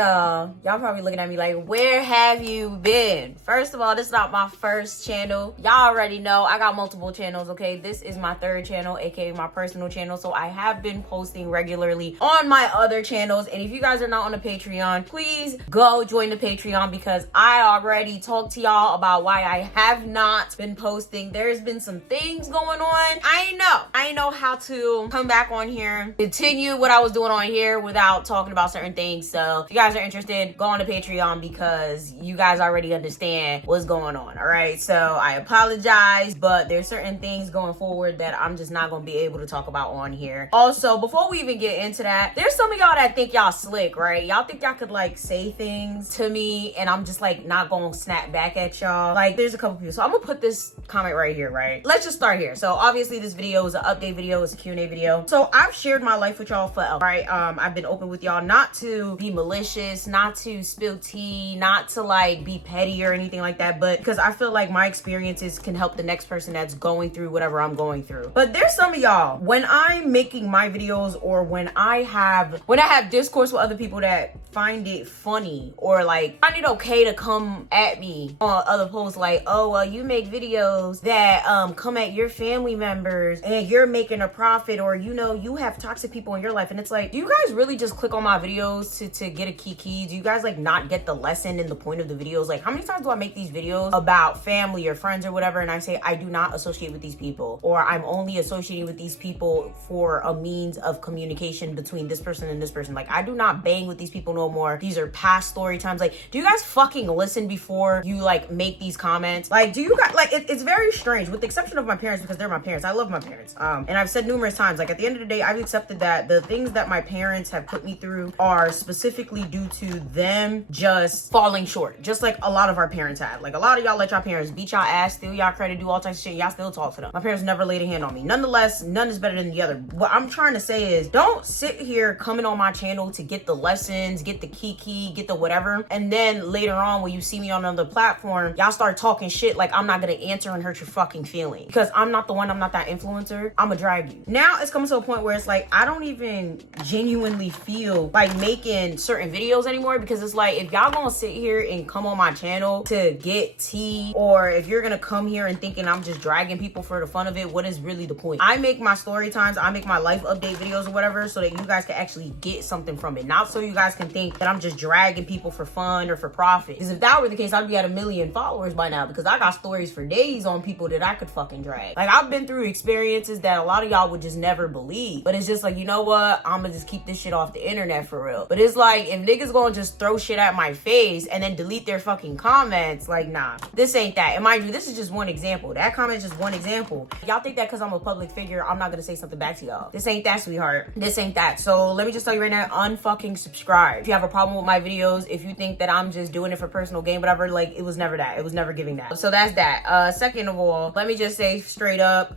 y'all probably looking at me like, where have you been? First of all, this is not my first channel. Y'all already know I got multiple channels, okay? This is my third channel, aka my personal channel. So I have been posting regularly on my other channels. And if you guys are not on the Patreon, please go join the Patreon, because I already talked to y'all about why I have not been posting. There's been some things going on. I know how to come back on here, continue what I was doing on here without talking about certain things. So if you guys are interested, go on the Patreon, because you guys already understand what's going on. All right, so I apologize, but there's certain things going forward that I'm just not gonna be able to talk about on here. Also, before we even get into that, there's some of y'all that think y'all slick, right? Y'all think y'all could like say things to me and I'm just like not gonna snap back at y'all. Like, there's a couple people, so I'm gonna put this comment right here, right? Let's just start here. So obviously this video is an update video, it's a Q&A video. So I've shared my life with y'all forever, right? I've been open with y'all, not to be malicious, not to spill tea, not to like be petty or anything like that, but because I feel like my experiences can help the next person that's going through whatever I'm going through. But there's some of y'all, when I'm making my videos or when I have discourse with other people that find it funny or like find it okay to come at me on other posts like, oh well, you make videos that come at your family members and you're making a profit, or you know, you have toxic people in your life. And it's like, do you guys really just click on my videos to get a kiki? Do you guys like not get the lesson and the point of the videos? Like, how many times do I make these videos about family or friends or whatever and I say I do not associate with these people, or I'm only associating with these people for a means of communication between this person and this person? Like, I do not bang with these people no more. These are past story times. Like, do you guys fucking listen before you like make these comments? Like, do you guys like it's very strange, with the exception of my parents, because they're my parents. I love my parents. And I've said numerous times, like, at the end of the day, I've accepted that the things that my parents have put me through are specifically due to them just falling short, just like a lot of our parents have. Like, a lot of y'all let y'all parents beat y'all ass, steal y'all credit, do all types of shit. Y'all still talk to them. My parents never laid a hand on me. Nonetheless, none is better than the other. What I'm trying to say is, don't sit here coming on my channel to get the lessons, get the kiki, get the whatever, and then later on when you see me on another platform, y'all start talking shit like I'm not gonna answer and hurt your fucking feelings, because I'm not the one, I'm not that influencer. I'ma drag you. Now it's coming to a point where it's like I don't even genuinely feel like making certain videos anymore, because it's like, if y'all gonna sit here and come on my channel to get tea, or if you're gonna come here and thinking I'm just dragging people for the fun of it, what is really the point? I make my story times, I make my life update videos or whatever, so that you guys can actually get something from it, not so you guys can think that I'm just dragging people for fun or for profit. Because if that were the case, I'd be at 1 million followers by now, because I got stories for days on people that I could fucking drag. Like, I've been through experiences that a lot of y'all would just never believe, but it's just like, you know what, I'm gonna just keep this shit off the internet for real. But it's like, if niggas gonna just throw shit at my face and then delete their fucking comments, like, nah, this ain't that. And mind you, this is just one example. That comment is just one example. Y'all think that because I'm a public figure, I'm not gonna say something back to y'all. This ain't that, sweetheart. This ain't that. So let me just tell you right now, unfucking subscribe. If you have a problem with my videos, if you think that I'm just doing it for personal gain, whatever, like, it was never that. It was never giving that. So that's that. Second of all, let me just say straight up,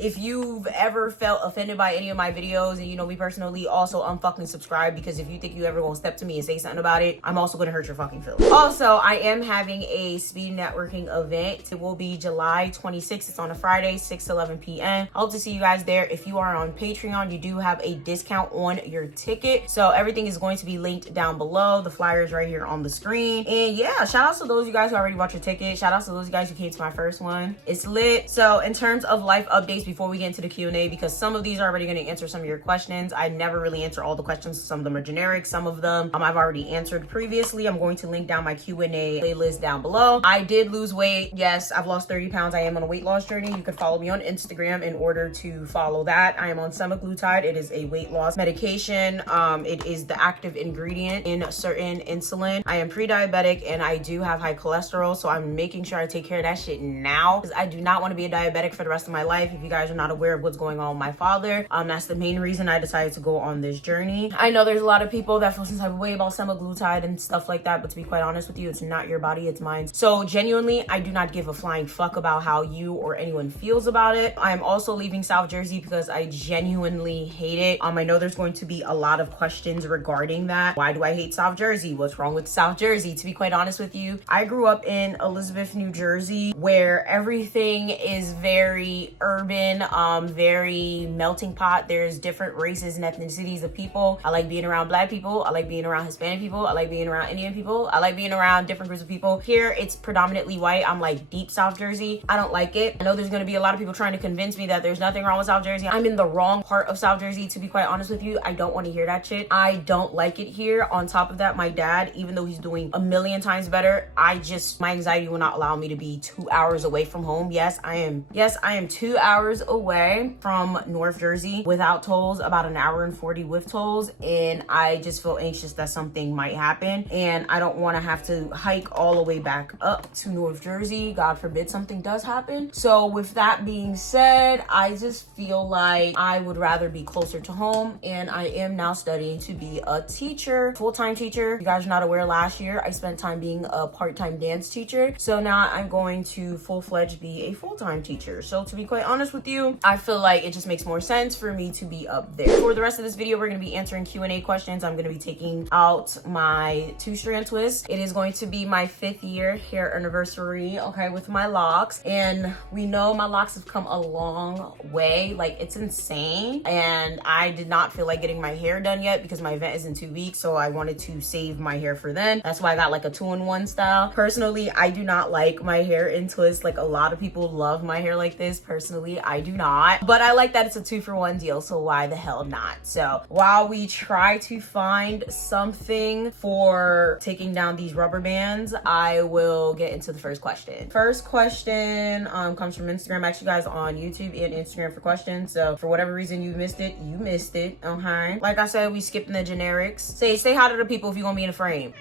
if you've ever felt offended by any of my videos and you know me personally, also unfucking subscribe, because if you think you ever gonna step to me and say something about it, I'm also gonna hurt your fucking feelings. Also, I am having a speed networking event. It will be July 26th. It's on a Friday, 6 to 11 p.m. I hope to see you guys there. If you are on Patreon, you do have a discount on your ticket. So everything is going to be linked down below. The flyer is right here on the screen. And yeah, shout out to those of you guys who already bought your ticket. Shout out to those of you guys who came to my first one. It's lit. So in terms of life updates, before we get into the Q&A, because some of these are already going to answer some of your questions. I never really answer all the questions. Some of them are generic. Some of them I've already answered previously. I'm going to link down my Q&A playlist down below. I did lose weight. Yes, I've lost 30 pounds. I am on a weight loss journey. You can follow me on Instagram in order to follow that. I am on semaglutide. It is a weight loss medication. It is the active ingredient in certain insulin. I am pre-diabetic and I do have high cholesterol, so I'm making sure I take care of that shit now, because I do not want to be a diabetic for the rest of my life. If you guys are not aware of what's going on with my father, that's the main reason I decided to go on this journey. I know there's a lot of people that feel some type of way about semaglutide and stuff like that, but to be quite honest with you, it's not your body, it's mine. So genuinely, I do not give a flying fuck about how you or anyone feels about it. I'm also leaving South Jersey because I genuinely hate it. I know there's going to be a lot of questions regarding that. that? Why do I hate South Jersey? What's wrong with South Jersey? To be quite honest with you, I grew up in Elizabeth, New Jersey, where everything is very urban, very melting pot. There's different races and ethnicities of people. I like being around Black people. I like being around Hispanic people. I like being around Indian people. I like being around different groups of people. Here, it's predominantly white. I'm like deep South Jersey. I don't like it. I know there's going to be a lot of people trying to convince me that there's nothing wrong with South Jersey. I'm in the wrong part of South Jersey, to be quite honest with you. I don't want to hear that shit. I don't like it here. On top of that, my dad, even though he's doing a million times better, my anxiety will not allow me to be 2 hours away from home. Yes, I am 2 hours away from North Jersey without tolls, about an hour and 40 with tolls, and I just feel anxious that something might happen, and I don't want to have to hike all the way back up to North Jersey. God forbid something does happen. So with that being said, I just feel like I would rather be closer to home, and I am now studying to be a teacher, full-time teacher. If you guys are not aware, last year I spent time being a part-time dance teacher, so now I'm going to full-fledged be a full-time teacher. So to be quite honest with you, I feel like it just makes more sense for me to be up there. For the rest of this video, we're going to be answering Q&A questions. I'm going to be taking out my 2-strand twist. It is going to be my 5th year hair anniversary, okay, with my locks, and we know my locks have come a long way. Like, it's insane, and I did not feel like getting my hair done yet because my event is in 2 weeks, so I wanted to save my hair for then. That's why I got like a 2-in-1 style. Personally, I do not like my hair in twists. Like, a lot of people love my hair like this. Personally, I do not, but I like that it's a 2-for-1 deal, so why the hell not? So while we try to find something for taking down these rubber bands, I will get into the first question. First question comes from Instagram. I asked you guys on YouTube and Instagram for questions, so for whatever reason you missed it, okay? Like I said, we skipping the generics. Say hi to the people if you want to be in the frame.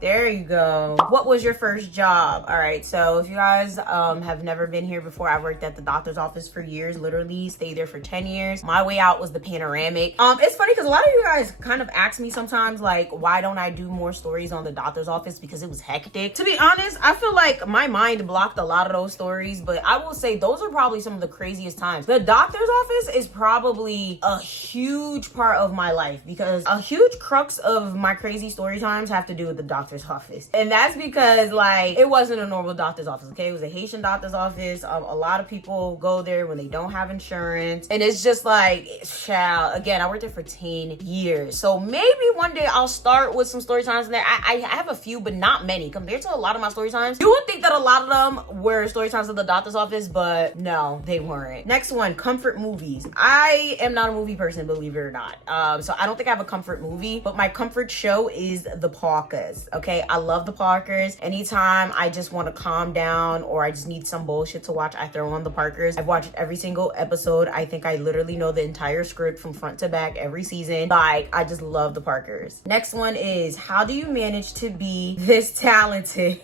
There you go. What was your first job? All right, so if you guys have never been here before, I worked at the doctor's office for years, literally stayed there for 10 years. My way out was the panoramic. It's funny because a lot of you guys kind of ask me sometimes, like, why don't I do more stories on the doctor's office? Because it was hectic. To be honest, I feel like my mind blocked a lot of those stories, but I will say those are probably some of the craziest times. The doctor's office is probably a huge part of my life because a huge crux of my crazy story times have to do with the doctor's office, and that's because, like, it wasn't a normal doctor's office, okay? It was a Haitian doctor's office. A lot of people go there when they don't have insurance, and it's just like, child, again, I worked there for 10 years, so maybe one day I'll start with some story times in there. I have a few, but not many compared to a lot of my story times. You would think that a lot of them were story times at the doctor's office, but no, they weren't. Next one, comfort movies. I am not a movie person, believe it or not, so I don't think I have a comfort movie, but my comfort show is The Parkers. Okay, I love The Parkers. Anytime I just want to calm down or I just need some bullshit to watch, I throw on The Parkers. I've watched every single episode. I think I literally know the entire script from front to back every season. Like, I just love The Parkers. Next one is, how do you manage to be this talented?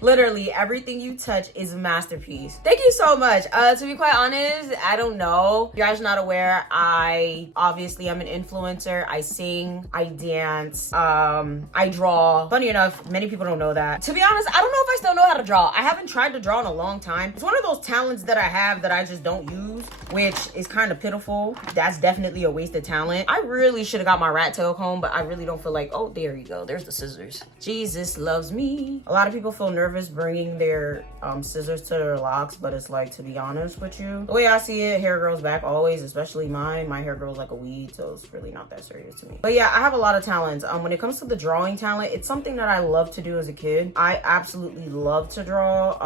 Literally, everything you touch is a masterpiece. Thank you so much. To be quite honest, I don't know. If you guys are not aware, I'm an influencer. I sing, I dance, I draw. Funny enough, many people don't know that. To be honest, I don't know if I still know how to draw. I haven't tried to draw in a long time. It's one of those talents that I have that I just don't use, which is kind of pitiful. That's definitely a wasted talent. I really should have got my rat tail comb, but I really don't feel like, oh, there you go. There's the scissors. Jesus loves me. A lot of people feel nervous bringing their scissors to their locks, but it's like, to be honest with you, the way I see it, hair grows back always, especially mine. My hair grows like a weed, so it's really not that serious to me. But yeah, I have a lot of talents. When it comes to the drawing talent, it's something that I love to do as a kid. I absolutely love to draw.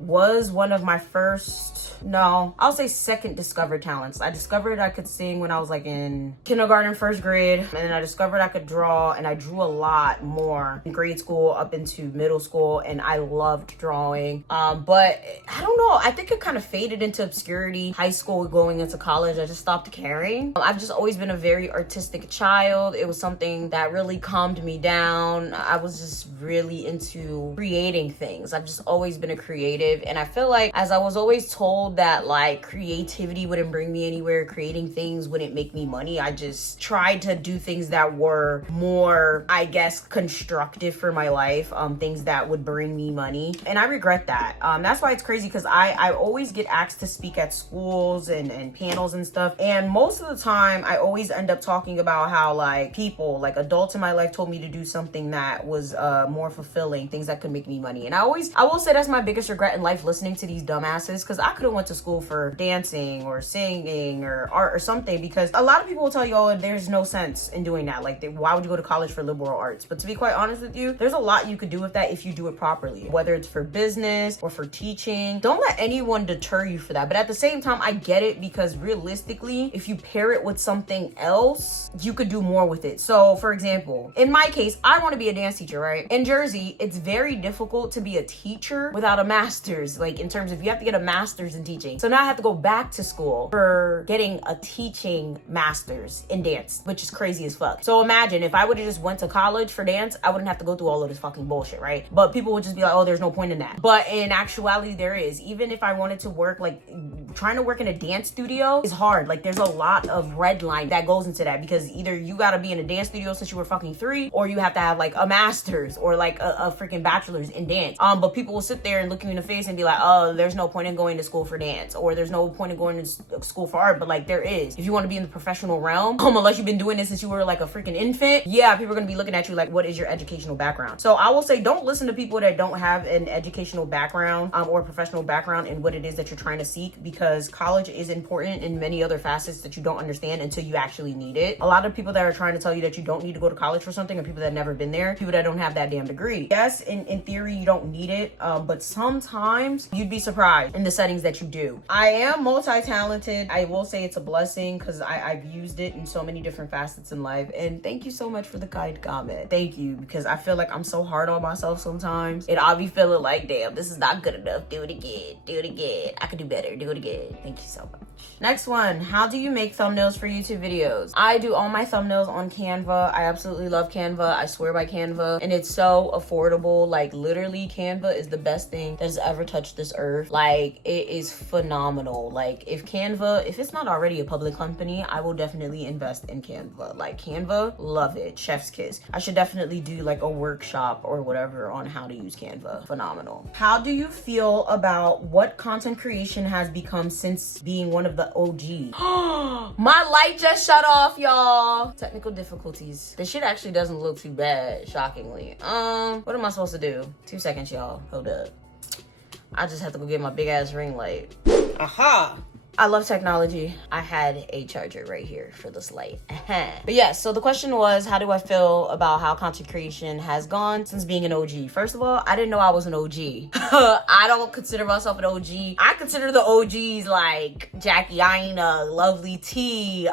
Was one of my first, no, I'll say second discovered talents. I discovered I could sing when I was like in kindergarten, 1st grade, and then I discovered I could draw, and I drew a lot more in grade school up into middle school, and I loved drawing. But I don't know, I think it kind of faded into obscurity. High school, going into college, I just stopped caring. I've just always been a very artistic child. It was something that really calmed me down. on, I was just really into creating things. I've just always been a creative, and I feel like as I was always told that like creativity wouldn't bring me anywhere, creating things wouldn't make me money, I just tried to do things that were more, I guess, constructive for my life, things that would bring me money, and I regret that. That's why it's crazy, because I always get asked to speak at schools and panels and stuff, and most of the time I always end up talking about how like people, like adults in my life, told me to do something that was more fulfilling, things that could make me money. And I will say that's my biggest regret in life, listening to these dumbasses, because I could have went to school for dancing or singing or art or something, because a lot of people will tell you, oh, there's no sense in doing that, like why would you go to college for liberal arts? But to be quite honest with you, there's a lot you could do with that if you do it properly, whether it's for business or for teaching. Don't let anyone deter you for that. But at the same time, I get it, because realistically, if you pair it with something else, you could do more with it. So for example, in my case, I want to be a dance teacher, right? In Jersey, it's very difficult to be a teacher without a master's, like in terms of you have to get a master's in teaching. So now I have to go back to school for getting a teaching master's in dance, which is crazy as fuck. So imagine if I would have just went to college for dance, I wouldn't have to go through all of this fucking bullshit, right? But people would just be like, oh, there's no point in that. But in actuality, there is. Even if I wanted to work, like trying to work in a dance studio is hard. Like there's a lot of red line that goes into that, because either you gotta be in a dance studio since you were fucking 3, or you have to have like a master's or like a freaking bachelor's in dance. But people will sit there and look you in the face and be like, oh, there's no point in going to school for dance, or there's no point in going to school for art. But like there is. If you want to be in the professional realm, unless you've been doing this since you were like a freaking infant, yeah, people are gonna be looking at you like, what is your educational background? So I will say, don't listen to people that don't have an educational background or professional background in what it is that you're trying to seek, because college is important in many other facets that you don't understand until you actually need it. A lot of people that are trying to tell you that you don't need to go to college for something are people that have never been there, people that don't have that damn degree. Yes, in theory, you don't need it, but sometimes you'd be surprised in the settings that you do. I am multi-talented. I will say it's a blessing, because I've used it in so many different facets in life. And thank you so much for the kind comment. Thank you, because I feel like I'm so hard on myself sometimes, and I'll be feeling like, damn, this is not good enough. Do it again. Do it again. I could do better. Do it again. Thank you so much. Next one, how do you make thumbnails for YouTube videos? I do all my thumbnails on Canva. I absolutely love Canva. I swear by Canva, and it's so affordable. Like literally, Canva is the best thing that has ever touched this earth. Like it is phenomenal. Like if it's not already a public company, I will definitely invest in Canva. Like Canva, love it. Chef's kiss. I should definitely do like a workshop or whatever on how to use Canva. Phenomenal. How do you feel about what content creation has become since being one of the OG? My light just shut off, y'all. Technical difficulties. This shit actually doesn't look too bad, shockingly. What am I supposed to do? 2 seconds, y'all. Hold up. I just have to go get my big ass ring light. Aha! I love technology. I had a charger right here for this light. But yeah, so the question was, how do I feel about how content creation has gone since being an OG? First of all, I didn't know I was an OG. I don't consider myself an OG. I consider the OGs like Jackie Aina, Lovely T,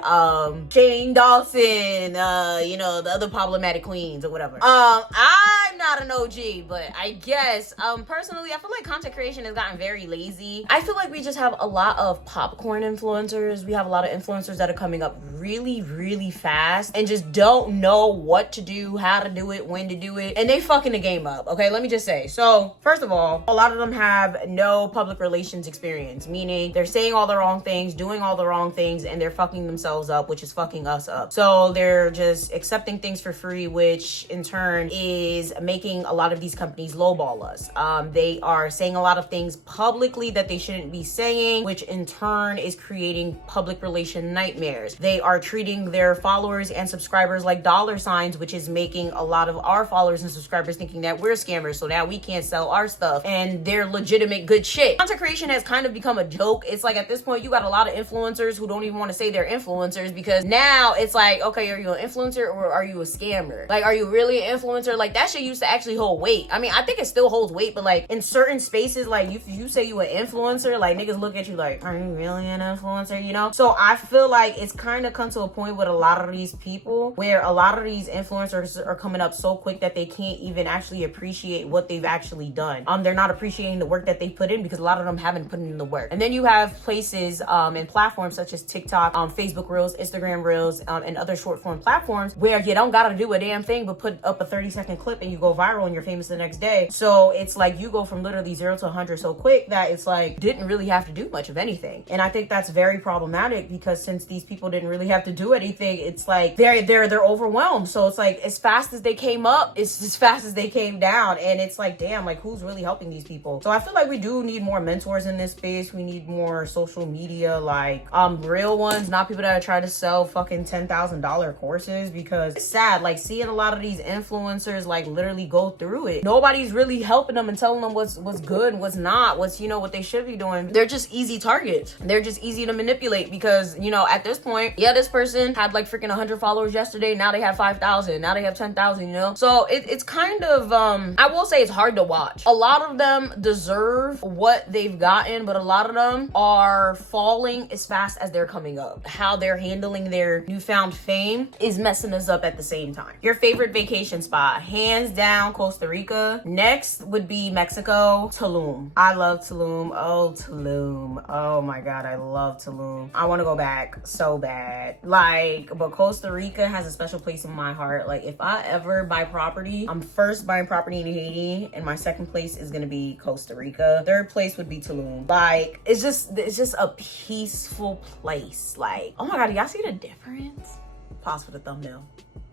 Shane Dawson, the other problematic queens or whatever. I'm not an OG, but I guess, personally, I feel like content creation has gotten very lazy. I feel like we just have a lot of popcorn influencers. We have a lot of influencers that are coming up really, really fast and just don't know what to do, how to do it, when to do it, and they fucking the game up. Okay, let me just say. So first of all, a lot of them have no public relations experience, meaning they're saying all the wrong things, doing all the wrong things, and they're fucking themselves up, which is fucking us up. So they're just accepting things for free, which in turn is making a lot of these companies lowball us. They are saying a lot of things publicly that they shouldn't be saying, which in turn is creating public relation nightmares. They are treating their followers and subscribers like dollar signs, which is making a lot of our followers and subscribers thinking that we're scammers, so now we can't sell our stuff, and they're legitimate good shit. Content creation has kind of become a joke. It's like at this point you got a lot of influencers who don't even want to say they're influencers, because now it's like, okay, are you an influencer or are you a scammer? Like, are you really an influencer? Like, that shit used to actually hold weight. I mean, I think it still holds weight, but like in certain spaces, like if you say you an influencer, like niggas look at you like, are you million influencer, you know? So I feel like it's kind of come to a point with a lot of these people where a lot of these influencers are coming up so quick that they can't even actually appreciate what they've actually done. They're not appreciating the work that they put in because a lot of them haven't put in the work. And then you have places and platforms such as TikTok, Facebook Reels, Instagram Reels, and other short form platforms where you don't gotta do a damn thing but put up a 30-second clip and you go viral and you're famous the next day. So it's like you go from literally 0 to 100 so quick that it's like didn't really have to do much of anything. And I think that's very problematic because since these people didn't really have to do anything, it's like they're overwhelmed. So it's like as fast as they came up, it's as fast as they came down. And it's like, damn, like who's really helping these people? So I feel like we do need more mentors in this space. We need more social media, like real ones, not people that are trying to sell fucking $10,000 courses, because it's sad, like seeing a lot of these influencers like literally go through it. Nobody's really helping them and telling them what's good and what's not, what's, you know, what they should be doing. They're just easy targets. They're just easy to manipulate because, you know, at this point, yeah, this person had like freaking 100 followers yesterday. Now they have 5,000. Now they have 10,000, you know? So it's kind of, I will say it's hard to watch. A lot of them deserve what they've gotten, but a lot of them are falling as fast as they're coming up. How they're handling their newfound fame is messing us up at the same time. Your favorite vacation spot? Hands down, Costa Rica. Next would be Mexico, Tulum. I love Tulum. Oh, Tulum. Oh my God, I love Tulum. I want to go back so bad. Like, but Costa Rica has a special place in my heart. Like, if I ever buy property, I'm first buying property in Haiti, and my second place is gonna be Costa Rica. Third place would be Tulum. Like, it's just a peaceful place. Like, oh my God, y'all see the difference? Pause for the thumbnail.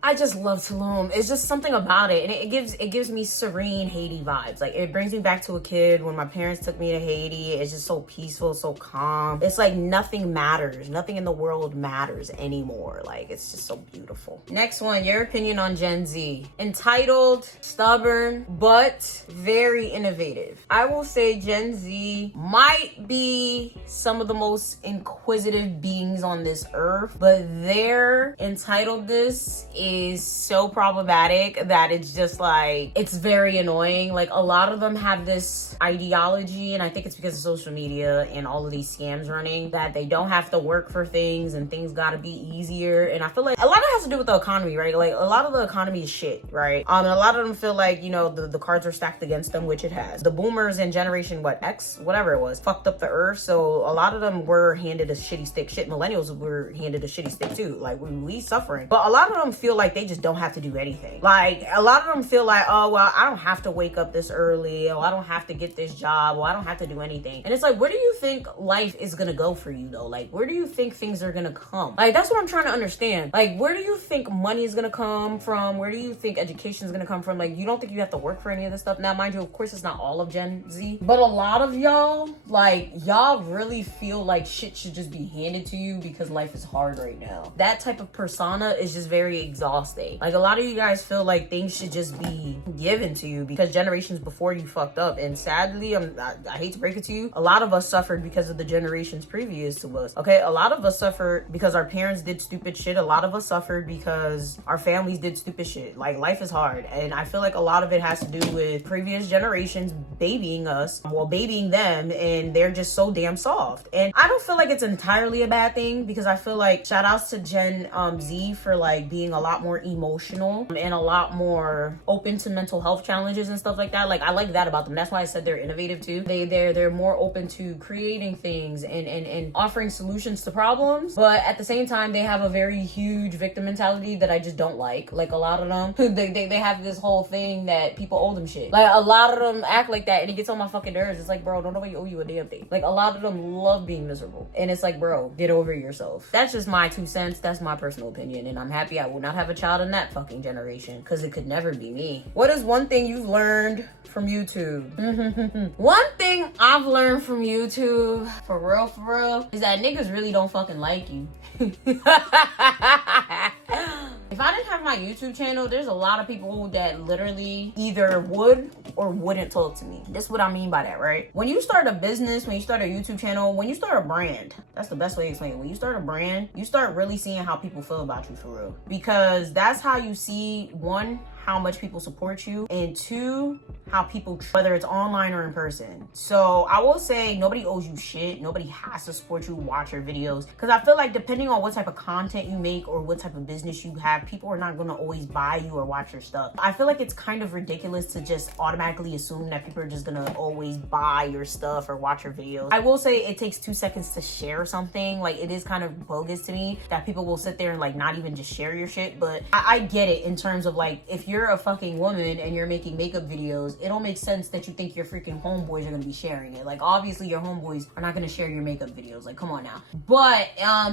I just love Tulum. It's just something about it. And it gives me serene Haiti vibes. Like, it brings me back to a kid when my parents took me to Haiti. It's just so peaceful, so calm. It's like nothing matters. Nothing in the world matters anymore. Like, it's just so beautiful. Next one, your opinion on Gen Z. Entitled, stubborn, but very innovative. I will say Gen Z might be some of the most inquisitive beings on this earth, but their entitledness is so problematic that it's just like, it's very annoying. Like, a lot of them have this ideology, and I think it's because of social media and all of these scams running, that they don't have to work for things and things gotta be easier. And I feel like a lot of it has to do with the economy, right? Like, a lot of the economy is shit, right? And a lot of them feel like, you know, the cards are stacked against them, which it has. The boomers and generation X, whatever it was, fucked up the earth. So a lot of them were handed a shitty stick. Shit, millennials were handed a shitty stick too. Like, we suffering. But a lot of them feel like they just don't have to do anything. Like, a lot of them feel like, oh, well, I don't have to wake up this early. Oh, I don't have to get this job. Well, I don't have to do anything. And it's like, where do you think life is gonna go for you though? Like, where do you think things are gonna come? Like, that's what I'm trying to understand. Like, where do you think money is gonna come from? Where do you think education is gonna come from? Like, you don't think you have to work for any of this stuff? Now, mind you, of course, it's not all of Gen Z, but a lot of y'all, like, y'all really feel like shit should just be handed to you because life is hard right now. That type of persona is just very exhausting. Like, a lot of you guys feel like things should just be given to you because generations before you fucked up. And sadly, I hate to break it to you, a lot of us suffered because of the generations previous to us. Okay, a lot of us suffered because our parents did stupid shit. A lot of us suffered because our families did stupid shit. Like, life is hard. And I feel like a lot of it has to do with previous generations babying us, well, babying them, and they're just so damn soft. And I don't feel like it's entirely a bad thing because I feel like shout outs to Gen Z for like being a lot more emotional and a lot more open to mental health challenges and stuff like that. Like, I like that about them. That's why I said they're innovative too. They're more open to creating things and offering solutions to problems, but at the same time they have a very huge victim mentality that I just don't like. Like, a lot of them they have this whole thing that people owe them shit. Like, a lot of them act like that and it gets on my fucking nerves. It's like, bro, don't nobody owe you a damn thing. Like, a lot of them love being miserable, and it's like, bro, get over yourself. That's just my 2 cents. That's my personal opinion, and I'm happy I will not have a child in that fucking generation because it could never be me. What is one thing you've learned from YouTube? One thing I've learned from YouTube, for real, is that niggas really don't fucking like you. If I didn't have my YouTube channel, there's a lot of people that literally either would or wouldn't talk to me. That's what I mean by that, right? When you start a business, when you start a YouTube channel, when you start a brand, that's the best way to explain it. When you start a brand, you start really seeing how people feel about you for real. Because that's how you see, one, how much people support you, and two, how people, whether it's online or in person. So I will say nobody owes you shit. Nobody has to support you, watch your videos. Because I feel like depending on what type of content you make or what type of business you have, people are not going to always buy you or watch your stuff. I feel like it's kind of ridiculous to just automatically assume that people are just going to always buy your stuff or watch your videos. I will say it takes 2 seconds to share something. Like, it is kind of bogus to me that people will sit there and like not even just share your shit. But I get it in terms of like, if you're a fucking woman and you're making makeup videos, it don't make sense that you think your freaking homeboys are gonna be sharing it. Like, obviously your homeboys are not gonna share your makeup videos. Like, come on now. But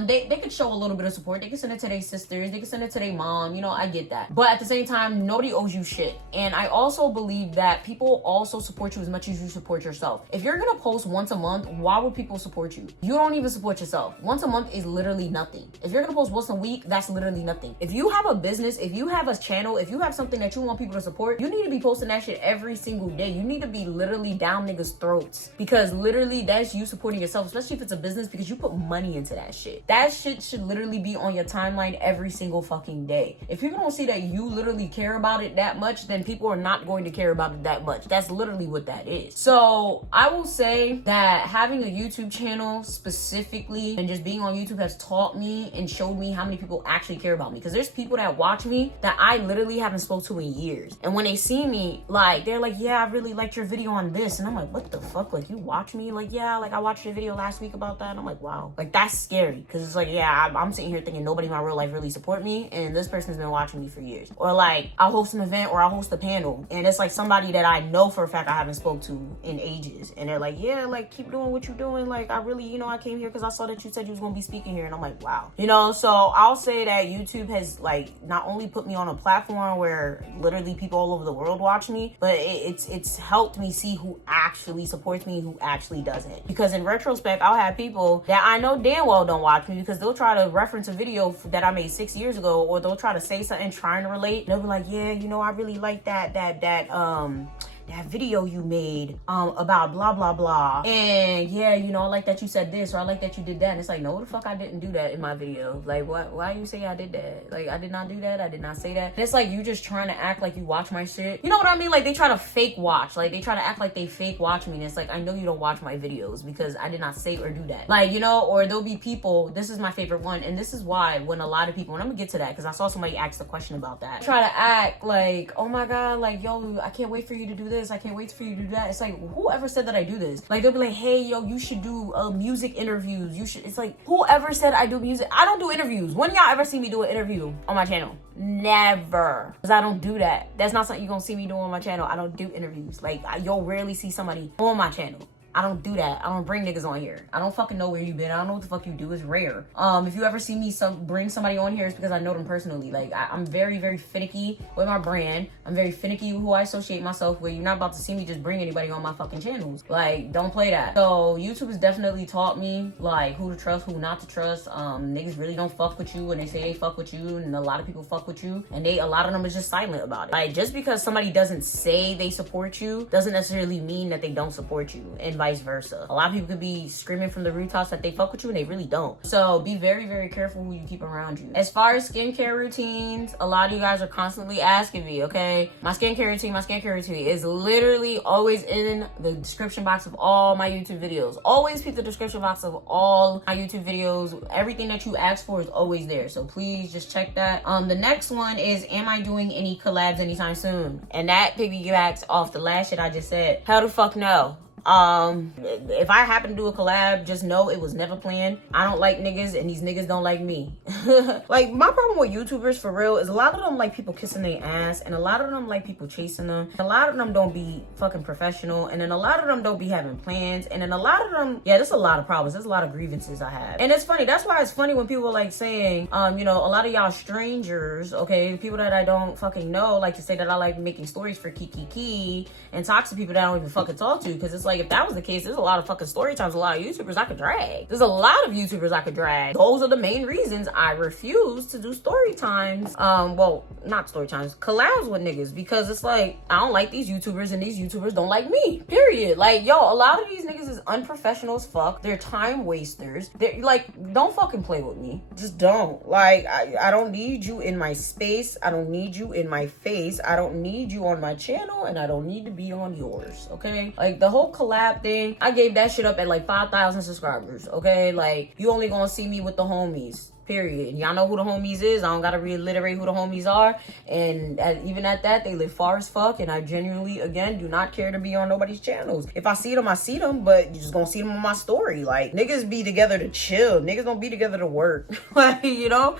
they could show a little bit of support. They can send it to their sisters, they can send it to their mom, you know, I get that. But at the same time, nobody owes you shit. And I also believe that people also support you as much as you support yourself. If you're gonna post once a month, why would people support you? You don't even support yourself. Once a month is literally nothing. If you're gonna post once a week, that's literally nothing. If you have a business, if you have a channel, if you have something that you want people to support, you need to be posting that shit every single day. You need to be literally down niggas' throats, because literally that's you supporting yourself, especially if it's a business, because you put money into that shit. That shit should literally be on your timeline every single fucking day. If people don't see that you literally care about it that much, then people are not going to care about it that much. That's literally what that is. So I will say that having a YouTube channel specifically and just being on YouTube has taught me and showed me how many people actually care about me. Because there's people that watch me that I literally haven't spoke to in years. And when they see me, like, they're like, yeah, I really liked your video on this. And I'm like, what the fuck? Like, you watch me? Like, yeah, like I watched your video last week about that. And I'm like, wow. Like, that's scary. Because it's like, yeah, I'm sitting here thinking nobody in my real life really support me. And this person's been watching me for years. Or like, I'll host an event or I'll host a panel. And it's like somebody that I know for a fact I haven't spoke to in ages. And they're like, yeah, like, keep doing what you're doing. Like, I really, you know, I came here because I saw that you said you was going to be speaking here. And I'm like, wow. You know, so I'll say that YouTube has like not only put me on a platform where literally people all over the world watch me, but it's helped me see who actually supports me and who actually doesn't. Because in retrospect, I'll have people that I know damn well don't watch me because they'll try to reference a video that I made 6 years ago, or they'll try to say something trying to relate. They'll be like, yeah, you know, I really like that video you made about blah blah blah, and yeah, you know, I like that you said this, or I like that you did that. And it's like, no, the fuck, I didn't do that in my video. Like, what? Why you say I did that? Like, I did not do that. I did not say that. And it's like, you just trying to act like you watch my shit. You know what I mean? Like, they try to fake watch. Like, they try to act like they fake watch me. And it's like, I know you don't watch my videos because I did not say or do that. Like, you know, or there'll be people, this is my favorite one, and this is why when a lot of people, and I'm gonna get to that because I saw somebody ask a question about that, try to act like, oh my god, like, yo, I can't wait for you to do this, I can't wait for you to do that. It's like, whoever said that I do this? Like, they'll be like, hey, yo, you should do music interviews. You should. It's like, whoever said I do music? I don't do interviews. When y'all ever see me do an interview on my channel? Never. Because I don't do that. That's not something you're gonna see me do on my channel. I don't do interviews. Like, you'll rarely see somebody on my channel. I don't do that. I don't bring niggas on here. I don't fucking know where you been. I don't know what the fuck you do. It's rare. If you ever see me bring somebody on here, it's because I know them personally. Like, I'm very, very finicky with my brand. I'm very finicky with who I associate myself with. You're not about to see me just bring anybody on my fucking channels. Like, don't play that. So YouTube has definitely taught me like who to trust, who not to trust. Niggas really don't fuck with you when they say they fuck with you, and a lot of people fuck with you, and a lot of them is just silent about it. Like, just because somebody doesn't say they support you doesn't necessarily mean that they don't support you, and vice versa. A lot of people could be screaming from the rooftops that they fuck with you and they really don't. So be very, very careful who you keep around you. As far as skincare routines, a lot of you guys are constantly asking me, okay? My skincare routine is literally always in the description box of all my YouTube videos. Always keep the description box of all my YouTube videos. Everything that you ask for is always there. So please just check that. The next one is, am I doing any collabs anytime soon? And that piggybacks off the last shit I just said. Hell the fuck no. If I happen to do a collab, just know it was never planned. I don't like niggas, and these niggas don't like me. Like, my problem with YouTubers for real is a lot of them like people kissing their ass, and a lot of them like people chasing them. A lot of them don't be fucking professional, and then a lot of them don't be having plans, and then a lot of them, yeah, there's a lot of problems. There's a lot of grievances I have. And it's funny. That's why it's funny when people are like saying, you know, a lot of y'all strangers, okay, people that I don't fucking know, like to say that I like making stories for Kiki and talk to people that I don't even fucking talk to, because it's like, if that was the case, there's a lot of fucking story times, a lot of YouTubers I could drag. There's a lot of YouTubers I could drag. Those are the main reasons I refuse to do story times. Well, not story times, collabs with niggas, because it's like, I don't like these YouTubers and these YouTubers don't like me, period. Like, yo, a lot of these niggas is unprofessional as fuck. They're time wasters. They're like, don't fucking play with me. Just don't. Like, I don't need you in my space. I don't need you in my face. I don't need you on my channel, and I don't need to be on yours, okay? Like, the whole collab thing, I gave that shit up at like 5,000 subscribers, okay? Like, you only gonna see me with the homies. Period. Y'all know who the homies is. I don't gotta reiterate who the homies are. And even at that, they live far as fuck. And I genuinely, again, do not care to be on nobody's channels. If I see them, I see them. But you just gonna see them on my story. Like, niggas be together to chill. Niggas don't be together to work. Like, you know?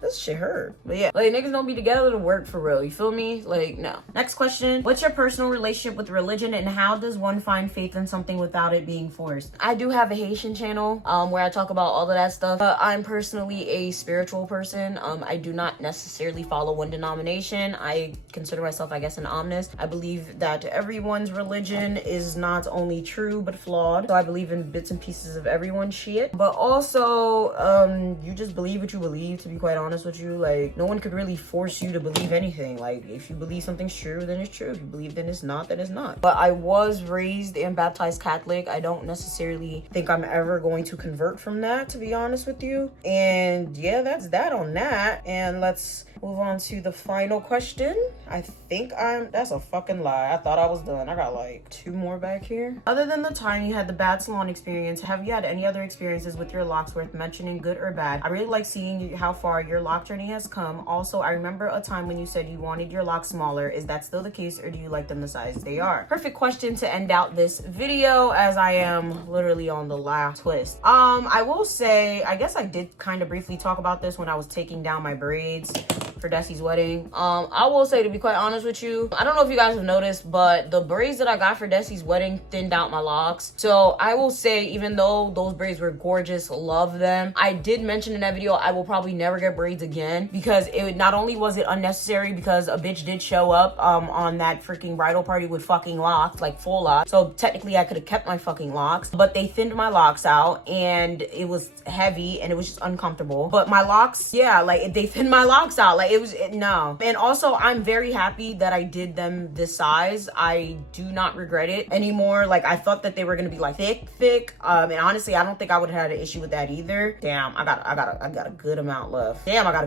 This shit hurt. But yeah, like, niggas don't be together to work for real. You feel me? Like, no. Next question. What's your personal relationship with religion, and how does one find faith in something without it being forced? I do have a Haitian channel where I talk about all of that stuff. I'm personally a spiritual person. I do not necessarily follow one denomination. I consider myself, I guess, an omnist. I believe that everyone's religion is not only true but flawed. So I believe in bits and pieces of everyone's shit. But also, you just believe what you believe, to be quite honest with you. Like, no one could really force you to believe anything. Like, if you believe something's true, then it's true. If you believe then it's not, then it's not. But I was raised and baptized Catholic. I don't necessarily think I'm ever going to convert from that, to be honest with you. And yeah, that's that on that. And let's move on to the final question. That's a fucking lie. I thought I was done. I got like 2 more back here. Other than the time you had the bad salon experience, have you had any other experiences with your locks worth mentioning, good or bad? I really like seeing how far your lock journey has come. Also, I remember a time when you said you wanted your locks smaller. Is that still the case, or do you like them the size they are? Perfect question to end out this video, as I am literally on the last twist. I will say, I guess I did kind of briefly talk about this when I was taking down my braids for Desi's wedding. I will say, to be quite honest with you, I don't know if you guys have noticed, but the braids that I got for Desi's wedding thinned out my locks. So I will say, even though those braids were gorgeous, love them, I did mention in that video I will probably never get braids again, because it not only was it unnecessary, because a bitch did show up on that freaking bridal party with fucking locks, like full locks. So technically I could have kept my fucking locks, but they thinned my locks out, and it was heavy, and it was just uncomfortable. But my locks, yeah, like, they thinned my locks out. Like, no. And also, I'm very happy that I did them this size. I do not regret it anymore. Like, I thought that they were gonna be like thick. And honestly, I don't think I would have had an issue with that either. Damn, I got a good amount left. Damn, I got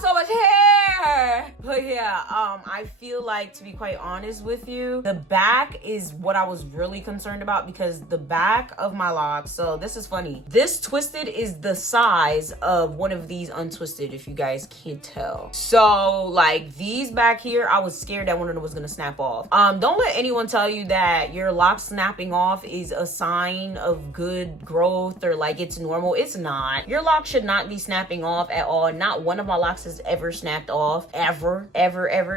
so much hair. But yeah, I feel like, to be quite honest with you, the back is what I was really concerned about, because the back of my locks, so this is funny. This twisted is the size of one of these untwisted, if you guys can tell. So, like, these back here, I was scared that one of them was gonna snap off. Don't let anyone tell you that your locks snapping off is a sign of good growth, or like it's normal. It's not. Your locks should not be snapping off at all. Not one of my locks has ever snapped off, ever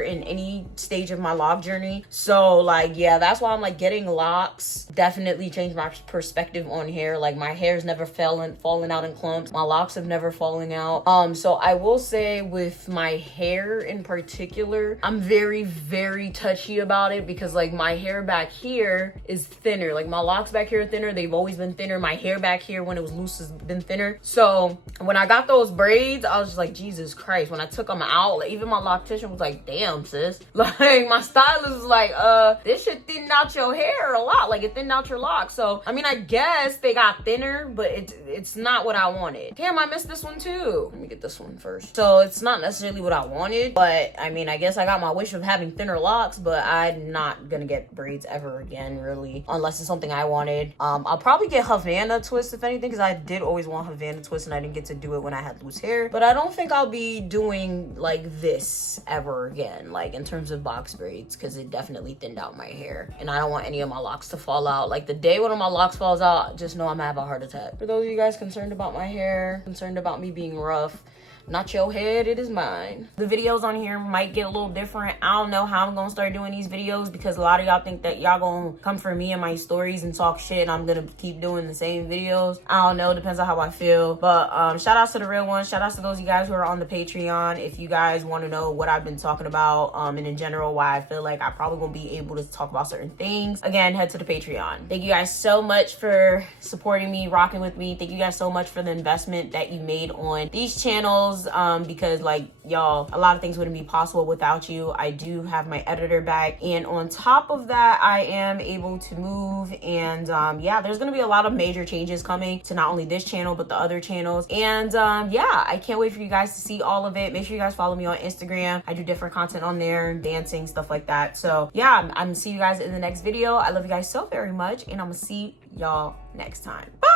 in any stage of my lock journey. So, like, yeah, that's why I'm like, getting locks definitely changed my perspective on hair. Like, my hair's never fallen out in clumps. My locks have never fallen out. So I will say, with my hair in particular, I'm very, very touchy about it, because like, my hair back here is thinner. Like, my locks back here are thinner. They've always been thinner. My hair back here, when it was loose, has been thinner. So when I got those braids, I was just like, Jesus Christ. When I took them out, like, even my loctician was like, damn, sis. Like, my stylist was like, this should thin out your hair a lot. Like, it thinned out your locks. So I mean, I guess they got thinner, but it's not what I wanted. Damn, I missed this one too. Let me get this one first. So it's not necessarily what I wanted, but I mean, I guess I got my wish of having thinner locks, but I'm not gonna get braids ever again, really, unless it's something I wanted. I'll probably get Havana twists, if anything, because I did always want Havana twists, and I didn't get to do it when I had loose hair. But I don't think I'll be doing like this ever again, like in terms of box braids, because it definitely thinned out my hair, and I don't want any of my locks to fall out. Like, the day one of my locks falls out, just know I'm gonna have a heart attack. For those of you guys concerned about my hair, concerned about me being rough, not your head, it is mine. The videos on here might get a little different. I don't know how I'm gonna start doing these videos, because a lot of y'all think that y'all gonna come for me and my stories and talk shit, and I'm gonna keep doing the same videos. I don't know, depends on how I feel. But shout outs to the real ones. Shout outs to those of you guys who are on the Patreon. If you guys want to know what I've been talking about, and in general why I feel like I probably won't be able to talk about certain things, again, head to the Patreon. Thank you guys so much for supporting me, rocking with me. Thank you guys so much for the investment that you made on these channels. channels because like y'all, a lot of things wouldn't be possible without you. I do have my editor back, and on top of that, I am able to move, and yeah, there's gonna be a lot of major changes coming to not only this channel but the other channels. And yeah, I can't wait for you guys to see all of it. Make sure you guys follow me on Instagram. I do different content on there, dancing, stuff like that. So yeah, I'm gonna see you guys in the next video. I love you guys so very much, and I'm gonna see y'all next time. Bye.